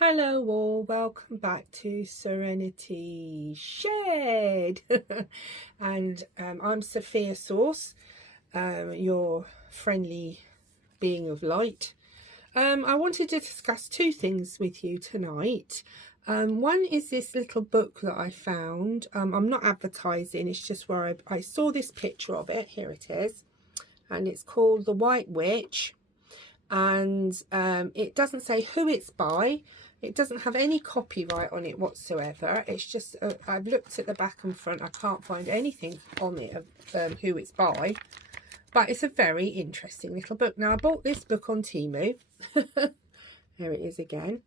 Hello all, welcome back to Serenity Shared. And I'm Sophia Source, your friendly being of light. I wanted to discuss two things with you tonight. One is this little book that I found. I'm not advertising, it's just where I saw this picture of it. Here it is. And it's called The White Witch. And it doesn't say who it's by. It doesn't have any copyright on it whatsoever. It's just, I've looked at the back and front. I can't find anything on it of who it's by. But it's a very interesting little book. Now, I bought this book on Temu. There it is again.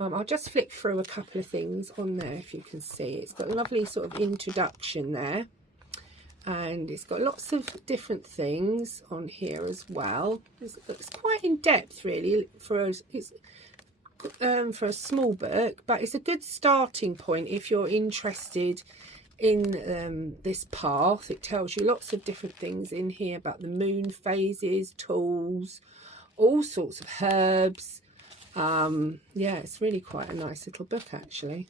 I'll just flick through a couple of things on there if you can see. It's got a lovely sort of introduction there. And it's got lots of different things on here as well. It's quite in depth, really, for a small book, but it's a good starting point if you're interested in this path. It tells you lots of different things in here about the moon phases, tools, all sorts of herbs. Yeah, it's really quite a nice little book actually.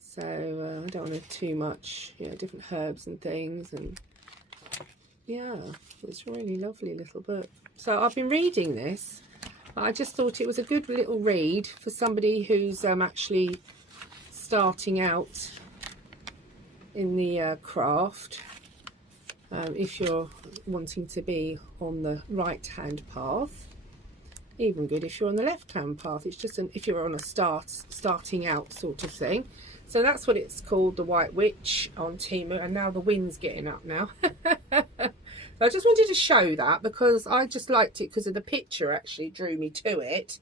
So I don't want to too much, different herbs and things, and yeah, it's a really lovely little book. So I've been reading this. I just thought it was a good little read for somebody who's actually starting out in the craft. If you're wanting to be on the right-hand path, even good if you're on the left-hand path. It's just if you're on a starting out sort of thing. So that's what it's called, The White Witch on Temu, and now the wind's getting up now. I just wanted to show that because I just liked it because of the picture actually drew me to it.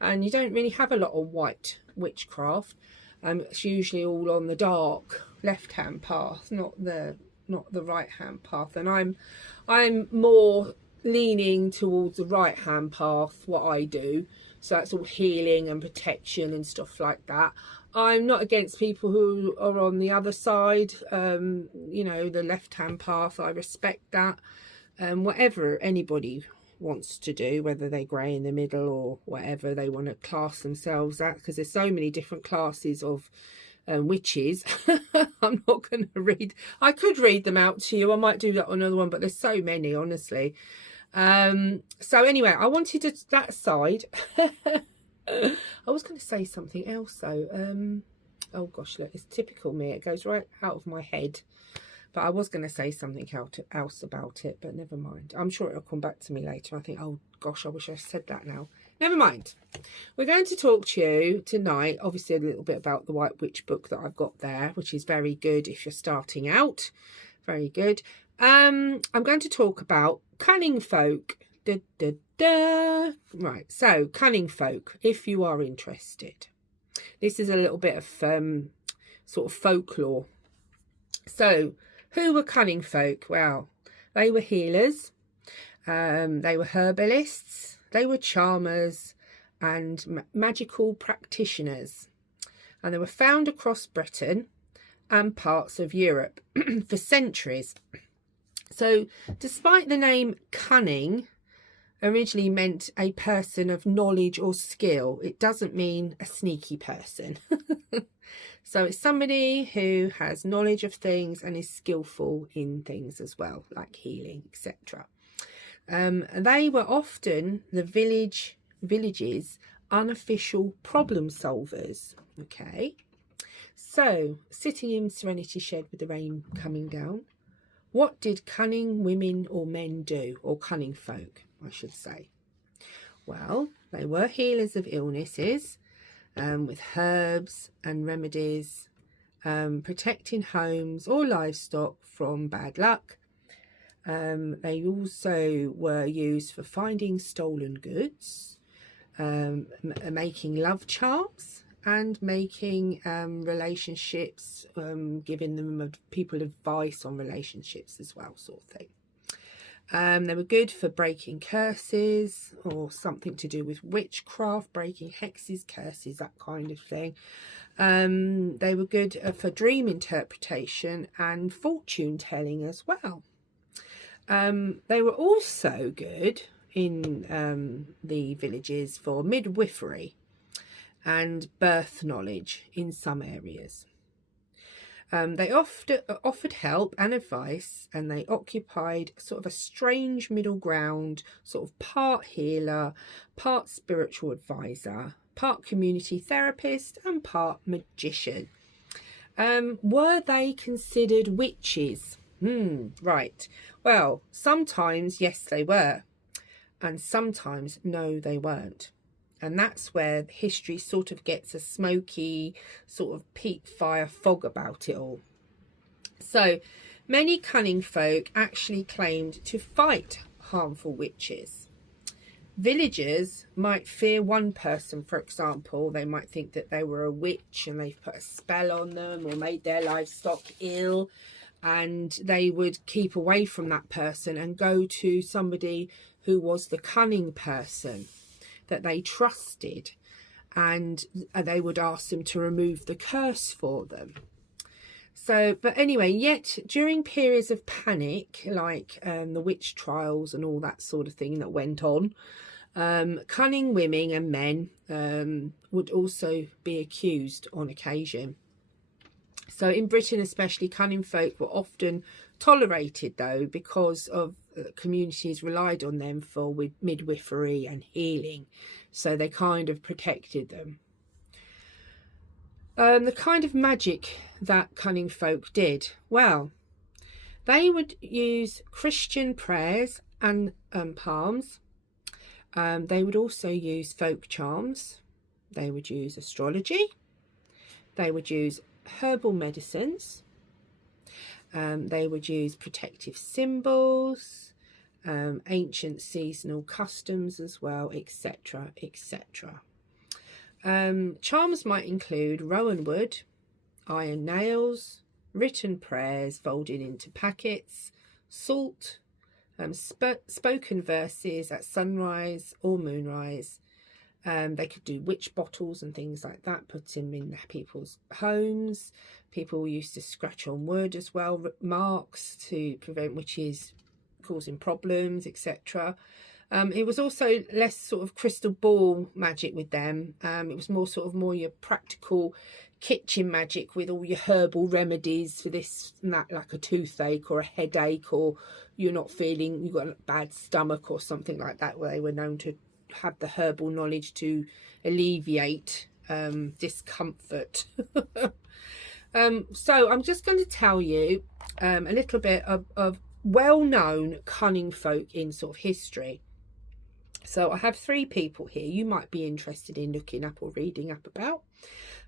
And you don't really have a lot of white witchcraft. It's usually all on the dark left-hand path, not the right-hand path. And I'm more leaning towards the right-hand path, what I do. So that's all healing and protection and stuff like that. I'm not against people who are on the other side, the left-hand path. I respect that. Whatever anybody wants to do, whether they're grey in the middle or whatever they want to class themselves at, because there's so many different classes of witches. I'm not going to read. I could read them out to you. I might do that on another one, but there's so many, honestly. So anyway, I wanted that side. I was going to say something else though. Oh gosh, look, it's typical me. It goes right out of my head. But I was going to say something else about it, but never mind. I'm sure it'll come back to me later. I think, oh gosh, I wish I said that now. Never mind. We're going to talk to you tonight, obviously a little bit about the White Witch book that I've got there, which is very good if you're starting out. Very good. I'm going to talk about cunning folk. Da, da, da. Right, so cunning folk, if you are interested. This is a little bit of sort of folklore. So, who were cunning folk? Well, they were healers, they were herbalists, they were charmers and magical practitioners. And they were found across Britain and parts of Europe for centuries. So, despite the name cunning originally meant a person of knowledge or skill, it doesn't mean a sneaky person. So it's somebody who has knowledge of things and is skillful in things as well, like healing, etc. They were often the village's unofficial problem solvers. Okay, so sitting in Serenity Shed with the rain coming down, what did cunning women or men do, or cunning folk, I should say? Well, they were healers of illnesses, with herbs and remedies, protecting homes or livestock from bad luck. They also were used for finding stolen goods, making love charms, and making relationships, giving them people advice on relationships as well, sort of thing. They were good for breaking curses or something to do with witchcraft, breaking hexes, curses, that kind of thing. They were good for dream interpretation and fortune telling as well. They were also good in the villages for midwifery. and birth knowledge in some areas. They offered help and advice, and they occupied sort of a strange middle ground, sort of part healer, part spiritual advisor, part community therapist, and part magician. Were they considered witches? Right. Well, sometimes yes, they were, and sometimes no, they weren't. And that's where history sort of gets a smoky, sort of peat fire fog about it all. So many cunning folk actually claimed to fight harmful witches. Villagers might fear one person, for example. They might think that they were a witch and they've put a spell on them or made their livestock ill, and they would keep away from that person and go to somebody who was the cunning person that they trusted, and they would ask them to remove the curse for them. So, but anyway, yet during periods of panic, like the witch trials and all that sort of thing that went on, cunning women and men would also be accused on occasion. So in Britain especially, cunning folk were often tolerated, though, because of communities relied on them for midwifery and healing. So they kind of protected them. The kind of magic that cunning folk did, well, they would use Christian prayers and palms. They would also use folk charms. They would use astrology. They would use herbal medicines. They would use protective symbols, ancient seasonal customs as well, etc., etc. Charms might include rowan wood, iron nails, written prayers folded into packets, salt, spoken verses at sunrise or moonrise. They could do witch bottles and things like that, put them in people's homes. People used to scratch on wood as well, marks to prevent witches causing problems, etc. It was also less sort of crystal ball magic with them. It was more your practical kitchen magic with all your herbal remedies for this and that, like a toothache or a headache, or you're not feeling, you've got a bad stomach or something like that, where they were known to have the herbal knowledge to alleviate discomfort. So I'm just going to tell you a little bit of well-known cunning folk in sort of history. So I have 3 people here you might be interested in looking up or reading up about.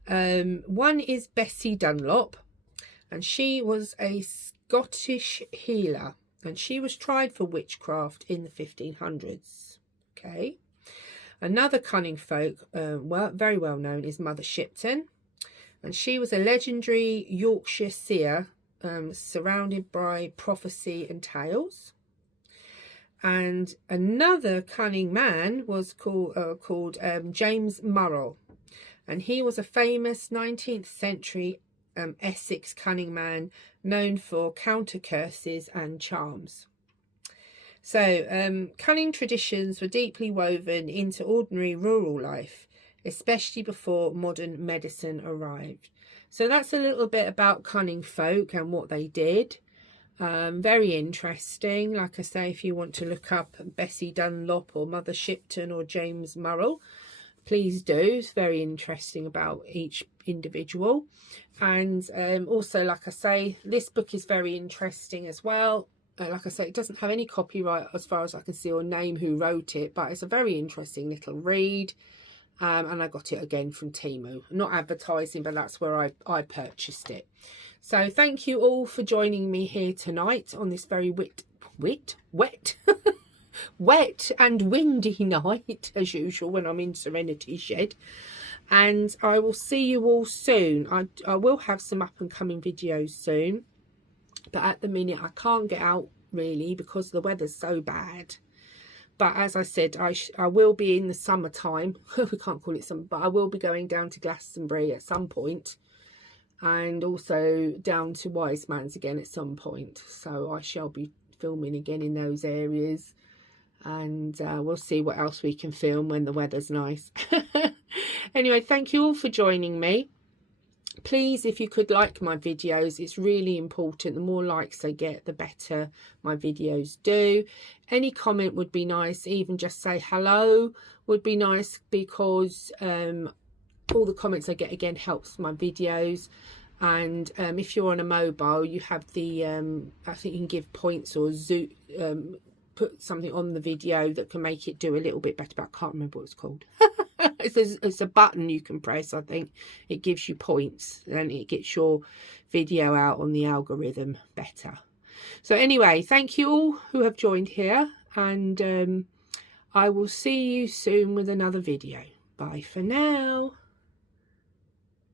One is Bessie Dunlop, and she was a Scottish healer, and she was tried for witchcraft in the 1500s. Okay. Another cunning folk, very well known, is Mother Shipton, and she was a legendary Yorkshire seer, surrounded by prophecy and tales. And another cunning man was called James Murrell, and he was a famous 19th century Essex cunning man known for counter curses and charms. So cunning traditions were deeply woven into ordinary rural life, especially before modern medicine arrived. So that's a little bit about cunning folk and what they did. Very interesting. Like I say, if you want to look up Bessie Dunlop or Mother Shipton or James Murrell, please do. It's very interesting about each individual. And also, like I say, this book is very interesting as well. Like I say, it doesn't have any copyright as far as I can see or name who wrote it, but it's a very interesting little read. And I got it again from Temu. Not advertising, but that's where I purchased it. So thank you all for joining me here tonight on this very wet and windy night, as usual, when I'm in Serenity Shed. And I will see you all soon. I will have some up and coming videos soon, but at the minute I can't get out really because the weather's so bad. But as I said, I will be in the summertime. We can't call it summer, but I will be going down to Glastonbury at some point, and also down to Wiseman's again at some point. So I shall be filming again in those areas, and we'll see what else we can film when the weather's nice. Anyway, thank you all for joining me. Please, if you could like my videos, it's really important. The more likes I get, the better my videos do. Any comment would be nice. Even just say hello would be nice, because all the comments I get again helps my videos. And if you're on a mobile, you have the I think you can give points or put something on the video that can make it do a little bit better, but I can't remember what it's called. It's a button you can press. I think it gives you points and it gets your video out on the algorithm better. So anyway, thank you all who have joined here, and I will see you soon with another video. Bye for now.